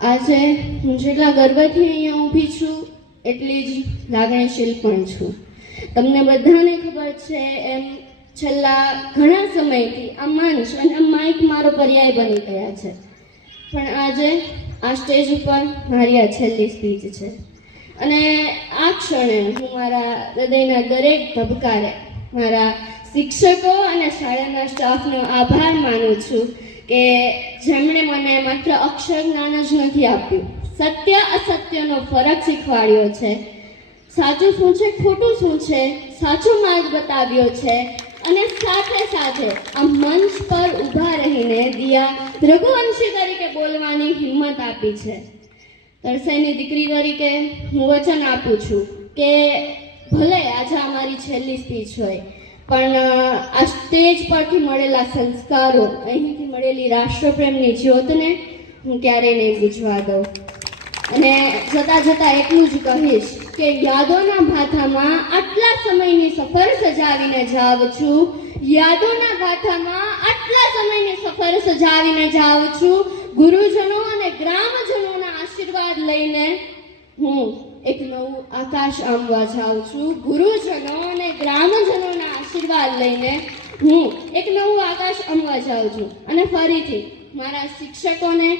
આજે હું જેટલા ગર્વથી અહીંયા ઊભી છું એટલી જ લાગણીશીલ પણ છું. તમને બધાને ખબર છે એમ છેલ્લા ઘણા સમયથી આ મંચ અને આ માઇક મારો પર્યાય બની ગયા છે, પણ આજે આ સ્ટેજ ઉપર મારી આ છેલ્લી સ્પીચ છે અને આ ક્ષણે હું મારા હૃદયના દરેક ધબકારે મારા શિક્ષકો અને શાળાના સ્ટાફનો આભાર માનું છું કે જેમણે મને માત્ર અક્ષર જ્ઞાન જ નથી આપ્યું, સત્ય અસત્યનો ફરક શીખવાડ્યો છે, સાચું શું છે ખોટું શું છે સાચો માર્ગ બતાવ્યો છે અને સાથે સાથે આ મંચ પર ઊભા રહીને દિયા રઘુવંશી તરીકે બોલવાની હિંમત આપી છે. તરસાઈની દીકરી તરીકે હું વચન આપું છું કે ભલે આજે અમારી છેલ્લી સ્પીચ હોય, પણ આ સ્ટેજ પરથી મળેલા સંસ્કારો, અહીંથી મળેલી રાષ્ટ્રપ્રેમની જ્યોતને હું ક્યારેય નહીં બુઝવા દઉં. અને જતાં જતાં એટલું જ કહીશ કે યાદોના ભાથામાં આટલા સમયની સફર સજાવીને જાઉં છું, યાદોના ભાથામાં આટલા સમયની સફર સજાવીને જાઉં છું. ગુરુજનો અને ગ્રામજનોના આશીર્વાદ લઈને હું એક નવું આકાશ આંબવા જાઉં છું. ગુરુજનો અને ગ્રામજનોના આશીર્વાદ લઈને હું એક નવું આકાશ આંબવા જાઉં છું. અને ફરીથી મારા શિક્ષકોને